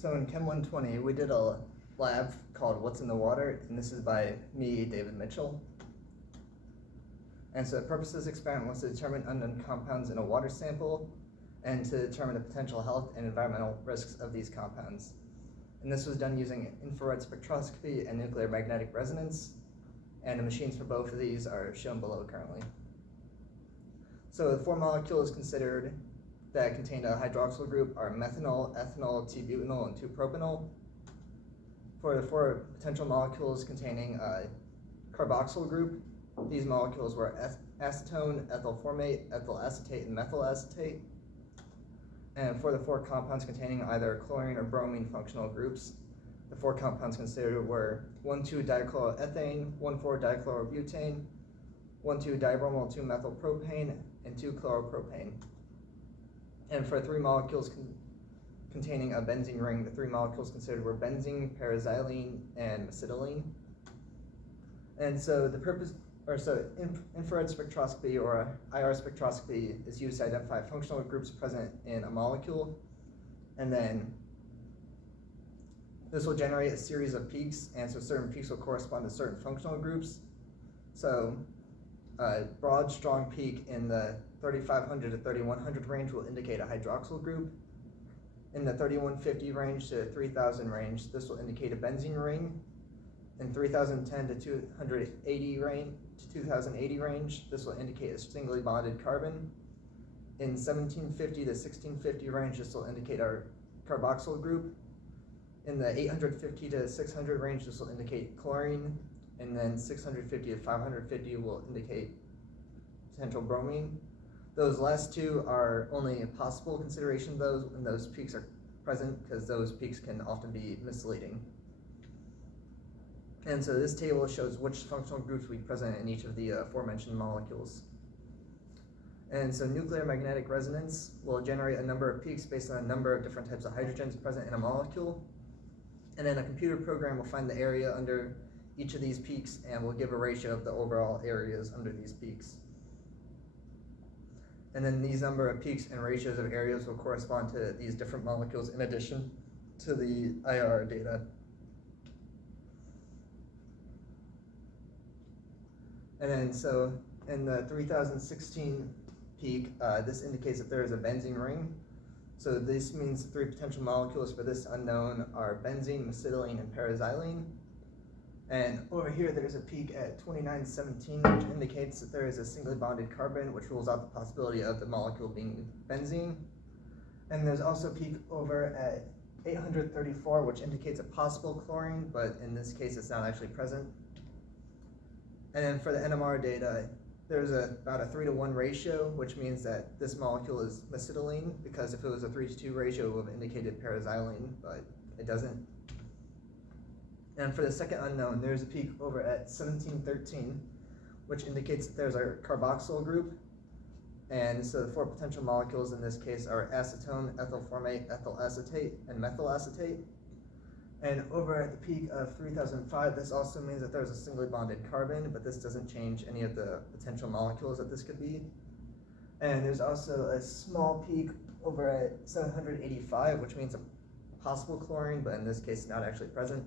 So in Chem 120, we did a lab called What's in the Water, and this is by me, David Mitchell. And so the purpose of this experiment was to determine unknown compounds in a water sample and to determine the potential health and environmental risks of these compounds. And this was done using infrared spectroscopy and nuclear magnetic resonance, and the machines for both of these are shown below currently. So the four molecules considered that contain a hydroxyl group are methanol, ethanol, T-butanol, and 2-propanol. For the four potential molecules containing a carboxyl group, these molecules were acetone, ethyl formate, ethyl acetate, and methyl acetate. And for the four compounds containing either chlorine or bromine functional groups, the four compounds considered were 1,2-dichloroethane, 1,4-dichlorobutane, 1,2-dibromol 2-methylpropane, and 2-chloropropane. And for three molecules containing a benzene ring, the three molecules considered were benzene, paraxylene, and acetylene. And so infrared spectroscopy or IR spectroscopy is used to identify functional groups present in a molecule, and then this will generate a series of peaks, and so certain peaks will correspond to certain functional groups. So a broad, strong peak in the 3,500 to 3,100 range will indicate a hydroxyl group. In the 3,150 range to 3,000 range, this will indicate a benzene ring. In 3,010 to 280 range to 2,080 range, this will indicate a singly bonded carbon. In 1,750 to 1,650 range, this will indicate our carboxyl group. In the 850 to 600 range, this will indicate chlorine. And then 650 to 550 will indicate potential bromine. Those last two are only a possible consideration of those when those peaks are present, because those peaks can often be misleading. And so this table shows which functional groups will be present in each of the aforementioned molecules. And so nuclear magnetic resonance will generate a number of peaks based on a number of different types of hydrogens present in a molecule. And then a computer program will find the area under each of these peaks and will give a ratio of the overall areas under these peaks. And then these number of peaks and ratios of areas will correspond to these different molecules in addition to the IR data. And then so in the 3016 peak, this indicates that there is a benzene ring. So this means the three potential molecules for this unknown are benzene, acetylene, and paraxylene. And over here, there's a peak at 2917, which indicates that there is a singly bonded carbon, which rules out the possibility of the molecule being benzene. And there's also a peak over at 834, which indicates a possible chlorine, but in this case, it's not actually present. And then for the NMR data, there's about a 3-to-1 ratio, which means that this molecule is acetylene, because if it was a 3-to-2 ratio, it would have indicated paraxylene, but it doesn't. And for the second unknown, there's a peak over at 1713, which indicates that there's a carboxyl group. And so the four potential molecules in this case are acetone, ethyl formate, ethyl acetate, and methyl acetate. And over at the peak of 3005, this also means that there's a singly bonded carbon, but this doesn't change any of the potential molecules that this could be. And there's also a small peak over at 785, which means a possible chlorine, but in this case, not actually present.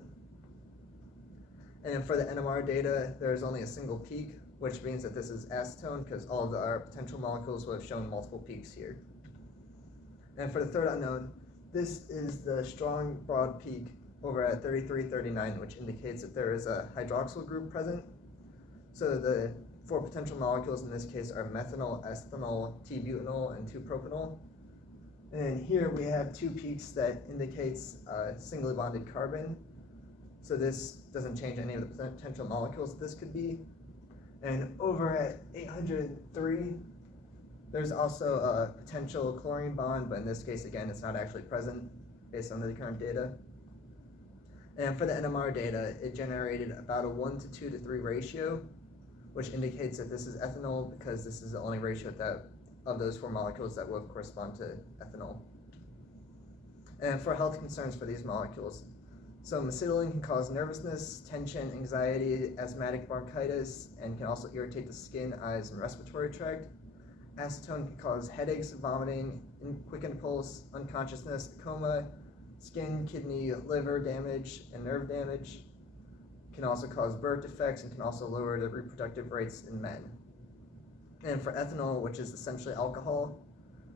And then for the NMR data, there's only a single peak, which means that this is acetone, because all of our potential molecules will have shown multiple peaks here. And for the third unknown, this is the strong broad peak over at 3339, which indicates that there is a hydroxyl group present. So the four potential molecules in this case are methanol, ethanol, T-butanol, and 2-propanol. And here we have two peaks that indicates a singly bonded carbon. So this doesn't change any of the potential molecules that this could be. And over at 803, there's also a potential chlorine bond, but in this case, again, it's not actually present based on the current data. And for the NMR data, it generated about a 1 to 2 to 3 ratio, which indicates that this is ethanol because this is the only ratio that of those four molecules that would correspond to ethanol. And for health concerns for these molecules, so acetylene can cause nervousness, tension, anxiety, asthmatic bronchitis, and can also irritate the skin, eyes, and respiratory tract. Acetone can cause headaches, vomiting, quickened pulse, unconsciousness, coma, skin, kidney, liver damage, and nerve damage. Can also cause birth defects and can also lower the reproductive rates in men. And for ethanol, which is essentially alcohol,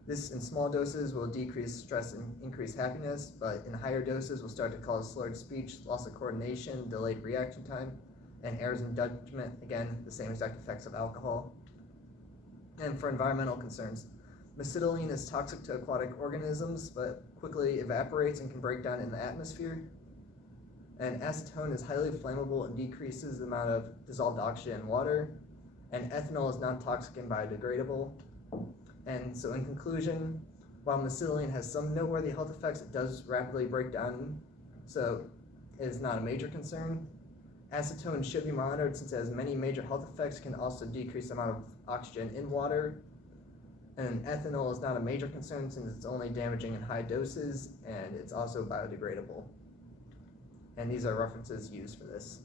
this in small doses will decrease stress and increase happiness, but in higher doses will start to cause slurred speech, loss of coordination, delayed reaction time, and errors in judgment. Again, the same exact effects of alcohol. And for environmental concerns, mesitylene is toxic to aquatic organisms, but quickly evaporates and can break down in the atmosphere. And acetone is highly flammable and decreases the amount of dissolved oxygen in water. And ethanol is non-toxic and biodegradable. And so in conclusion, while mesitylene has some noteworthy health effects, it does rapidly break down, so it is not a major concern. Acetone should be monitored since it has many major health effects, can also decrease the amount of oxygen in water. And ethanol is not a major concern since it's only damaging in high doses, and it's also biodegradable. And these are references used for this.